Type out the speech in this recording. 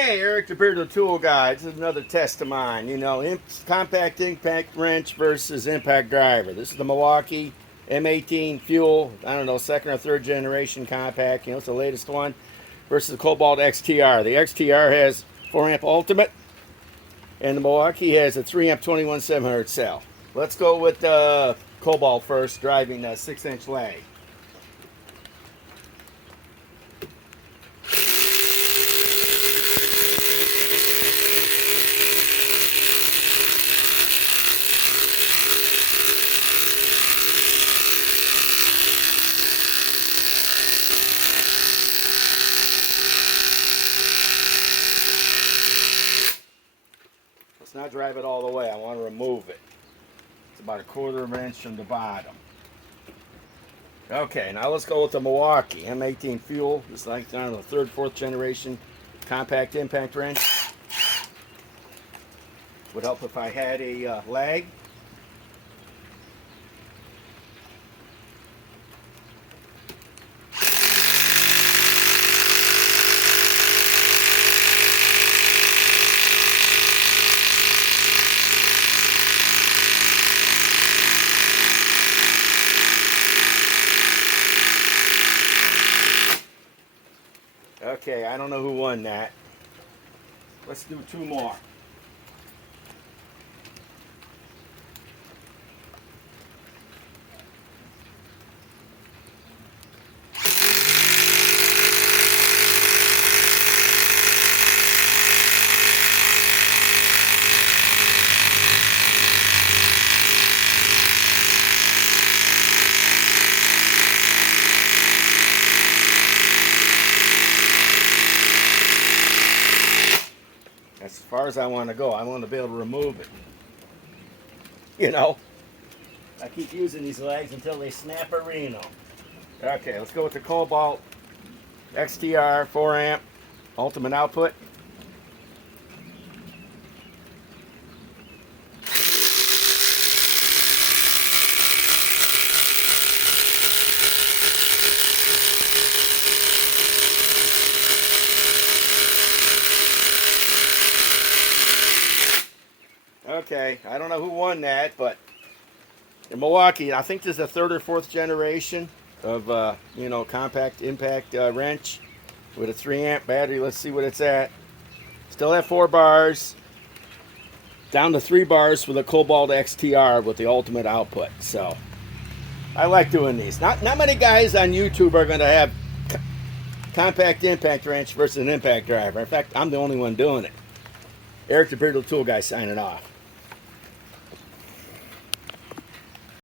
Hey, Eric the Bearded Tool Guy. This is another test of mine. You know, compact impact wrench versus impact driver. This is the Milwaukee M18 Fuel, I don't know, second or third generation compact. You know, it's the latest one. Versus the KOBALT XTR. The XTR has 4 amp ultimate, and the Milwaukee has a 3 amp 21700 cell. Let's go with KOBALT first, driving a 6-inch lag. Let's not drive it all the way. I want to remove it. It's about 1/4 of an inch from the bottom. Okay, now let's go with the Milwaukee M18 Fuel. It's like, I don't know, 3rd, 4th generation compact impact wrench. Would help if I had a lag. Okay, I don't know who won that. Let's do 2 more. As far as I want to go, I want to be able to remove it. You know, I keep using these legs until they snap a Reno. Okay, let's go with the KOBALT XTR 4 amp ultimate output. Okay, I don't know who won that, but the Milwaukee, I think this is the 3rd or 4th generation of, you know, compact impact wrench with a 3 amp battery. Let's see what it's at. Still at 4 bars, down to 3 bars for the KOBALT XTR with the ultimate output. So I like doing these. Not many guys on YouTube are going to have compact impact wrench versus an impact driver. In fact, I'm the only one doing it. Eric the Bearded Tool Guy signing off.